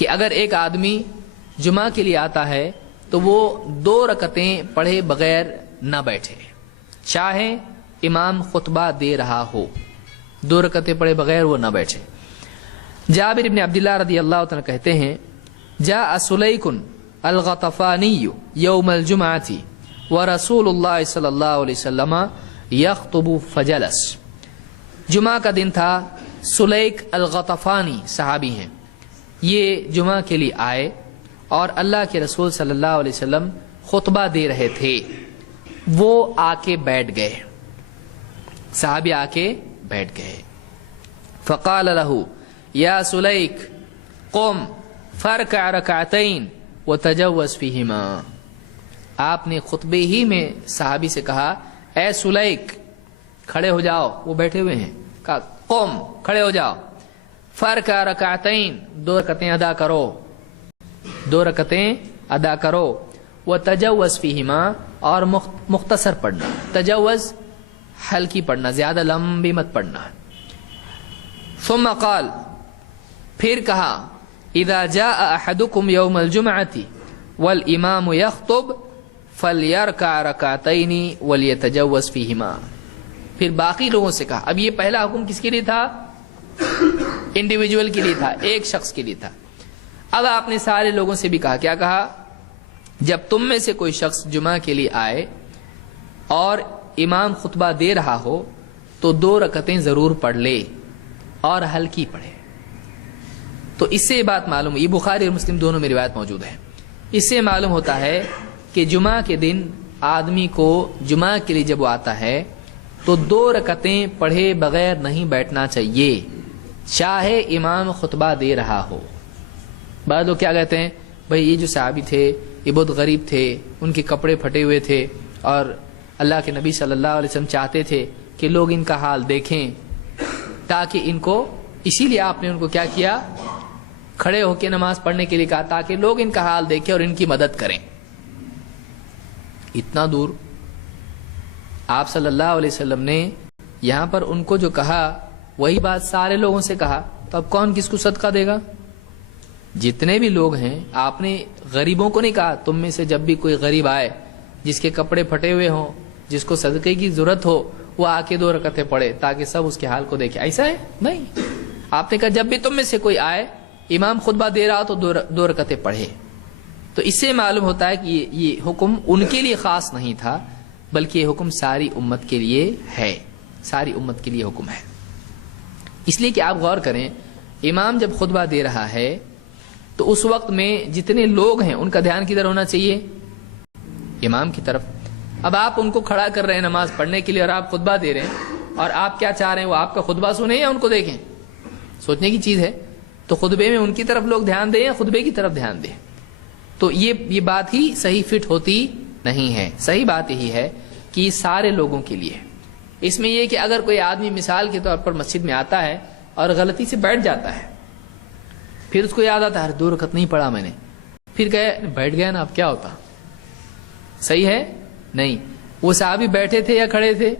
کہ اگر ایک آدمی جمعہ کے لیے آتا ہے تو وہ 2 رکعتیں پڑھے بغیر نہ بیٹھے، چاہے امام خطبہ دے رہا ہو، 2 رکعتیں پڑھے بغیر وہ نہ بیٹھے۔ جابر بن عبداللہ رضی اللہ عنہ کہتے ہیں جاء سلیک الغطفانی یوم الجمعۃ ورسول اللہ صلی اللہ علیہ وسلم یخطب فجلس۔ جمعہ کا دن تھا، سلیک الغطفانی صحابی ہیں، یہ جمعہ کے لیے آئے اور اللہ کے رسول صلی اللہ علیہ وسلم خطبہ دے رہے تھے، وہ آ کے بیٹھ گئے، صحابی آ کے بیٹھ گئے۔ فقال له یا سلیک قم فرکع رکعتین وتجوز فیہما۔ آپ نے خطبے ہی میں صحابی سے کہا اے سلیک کھڑے ہو جاؤ، وہ بیٹھے ہوئے ہیں، کہا قم کھڑے ہو جاؤ، فرکع رکعتین 2 رکعتیں ادا کرو، 2 رکعتیں ادا کرو، وتجوز فیہما اور مختصر پڑھنا، تجوز ہلکی پڑھنا، زیادہ لمبی مت پڑھنا۔ ثم قال پھر کہا اذا جاء احدکم یوم الجمعۃ والامام یخطب فلیرکع رکعتین ولیتجوز فیہما۔ پھر باقی لوگوں سے کہا، اب یہ پہلا حکم کس کے لیے تھا؟ انڈیویجول کے لیے تھا، ایک شخص کے لیے تھا۔ اب آپ نے سارے لوگوں سے بھی کہا، کیا کہا؟ جب تم میں سے کوئی شخص جمعہ کے لیے آئے اور امام خطبہ دے رہا ہو تو 2 رکعتیں ضرور پڑھ لے اور ہلکی پڑھے۔ تو اس سے یہ بات معلوم، یہ بخاری اور مسلم دونوں میں روایت موجود ہے، اس سے معلوم ہوتا ہے کہ جمعہ کے دن آدمی کو جمعہ کے لیے جب وہ آتا ہے تو 2 رکعتیں پڑھے بغیر نہیں بیٹھنا چاہیے، چاہے امام خطبہ دے رہا ہو۔ بعض لوگ کیا کہتے ہیں، بھئی یہ جو صحابی تھے یہ بہت غریب تھے، ان کے کپڑے پھٹے ہوئے تھے اور اللہ کے نبی صلی اللہ علیہ وسلم چاہتے تھے کہ لوگ ان کا حال دیکھیں، تاکہ ان کو، اسی لیے آپ نے ان کو کیا کیا، کھڑے ہو کے نماز پڑھنے کے لیے کہا تاکہ لوگ ان کا حال دیکھیں اور ان کی مدد کریں۔ اتنا دور آپ صلی اللہ علیہ وسلم نے یہاں پر ان کو جو کہا وہی بات سارے لوگوں سے کہا، تو اب کون کس کو صدقہ دے گا؟ جتنے بھی لوگ ہیں، آپ نے غریبوں کو نہیں کہا تم میں سے جب بھی کوئی غریب آئے جس کے کپڑے پھٹے ہوئے ہوں، جس کو صدقے کی ضرورت ہو، وہ آ کے 2 رکعتیں پڑھے تاکہ سب اس کے حال کو دیکھے، ایسا ہے نہیں۔ آپ نے کہا جب بھی تم میں سے کوئی آئے امام خطبہ دے رہا ہو تو 2 رکعتیں پڑھے۔ تو اس سے معلوم ہوتا ہے کہ یہ حکم ان کے لیے خاص نہیں تھا، بلکہ یہ حکم ساری امت کے لیے ہے، ساری امت کے لیے حکم ہے۔ اس لیے کہ آپ غور کریں، امام جب خطبہ دے رہا ہے تو اس وقت میں جتنے لوگ ہیں ان کا دھیان کدھر ہونا چاہیے؟ امام کی طرف۔ اب آپ ان کو کھڑا کر رہے ہیں نماز پڑھنے کے لیے اور آپ خطبہ دے رہے ہیں، اور آپ کیا چاہ رہے ہیں، وہ آپ کا خطبہ سنیں یا ان کو دیکھیں؟ سوچنے کی چیز ہے۔ تو خطبے میں ان کی طرف لوگ دھیان دیں یا خطبے کی طرف دھیان دیں؟ تو یہ بات ہی صحیح فٹ ہوتی نہیں ہے۔ صحیح بات یہی ہے کہ یہ سارے لوگوں کے لیے۔ اس میں یہ کہ اگر کوئی آدمی مثال کے طور پر مسجد میں آتا ہے اور غلطی سے بیٹھ جاتا ہے، پھر اس کو یاد آتا ہے 2 رکعت نہیں پڑھا میں نے، پھر کہے بیٹھ گیا نا، اب کیا ہوتا؟ صحیح ہے؟ نہیں۔ وہ صحابی بیٹھے تھے یا کھڑے تھے؟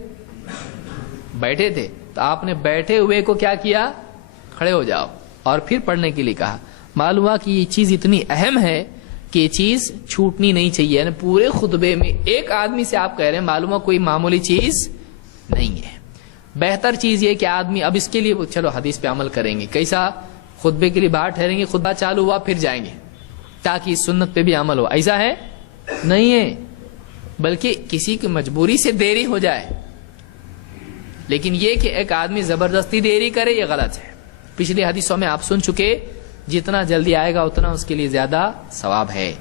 بیٹھے تھے، تو آپ نے بیٹھے ہوئے کو کیا کیا؟ کھڑے ہو جاؤ اور پھر پڑھنے کے لیے کہا۔ معلوم ہوا کہ یہ چیز اتنی اہم ہے کہ یہ چیز چھوٹنی نہیں چاہیے، یعنی پورے خطبے میں ایک آدمی سے آپ کہہ رہے ہیں، معلوم ہوا کوئی معمولی چیز نہیں ہے۔ بہتر چیز یہ کہ آدمی اب اس کے لیے چلو حدیث پہ عمل کریں گے، کیسا؟ خطبے کے لیے باہر ٹھہریں گے، خطبہ چالو ہوا پھر جائیں گے تاکہ سنت پہ بھی عمل ہو، ایسا ہے نہیں ہے، بلکہ کسی کی مجبوری سے دیری ہو جائے، لیکن یہ کہ ایک آدمی زبردستی دیری کرے یہ غلط ہے۔ پچھلی حدیثوں میں آپ سن چکے، جتنا جلدی آئے گا اتنا اس کے لیے زیادہ ثواب ہے۔